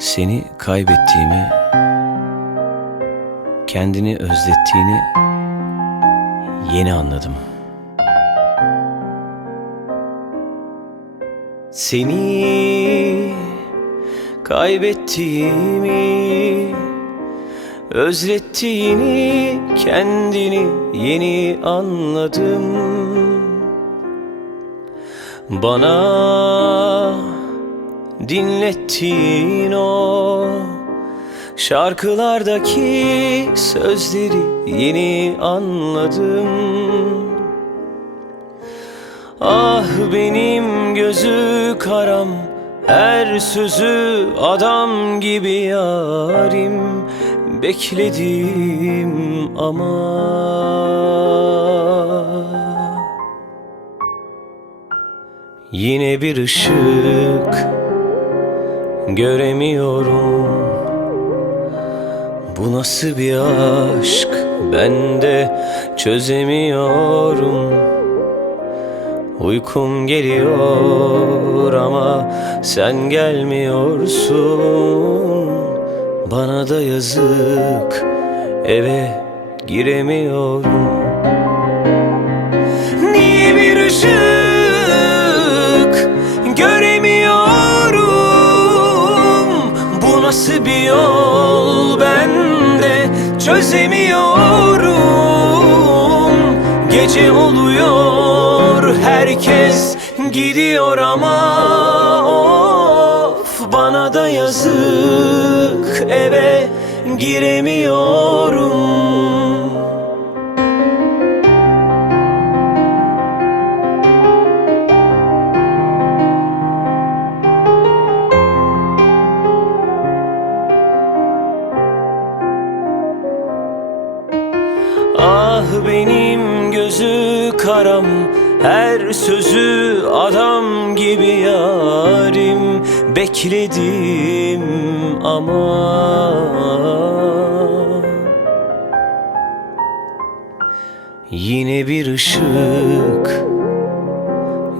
Seni kaybettiğimi, kendini özlettiğini yeni anladım. Seni kaybettiğimi, özlettiğini kendini yeni anladım. Bana dinlettiğin o şarkılardaki sözleri yeni anladım. Ah benim gözü karam her sözü adam gibi yarim bekledim ama Yine bir ışık göremiyorum. Bu nasıl bir aşk? Ben de çözemiyorum. Uykum geliyor ama sen gelmiyorsun. Bana da yazık eve giremiyorum nasıl bir yol? Ben de çözemiyorum. Gece oluyor herkes gidiyor ama of Bana da yazık eve giremiyorum Ah benim gözü karam Her sözü adam gibi yarim. Bekledim ama Yine bir ışık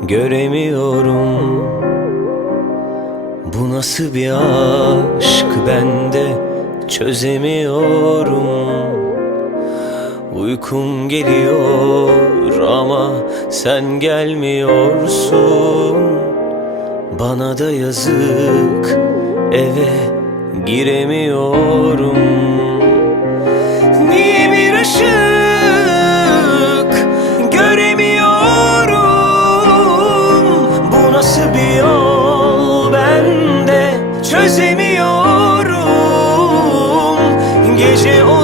Göremiyorum. Bu nasıl bir aşk ben de çözemiyorum Uykum geliyor ama sen gelmiyorsun. Bana da yazık eve giremiyorum. Niye bir ışık göremiyorum? Bu nasıl bir yol? Ben de çözemiyorum. Gece oluyor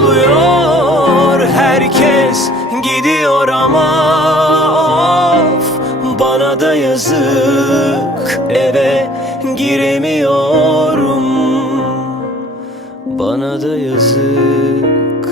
herkes gidiyor ama of Bana da yazık eve giremiyorum. Bana da yazık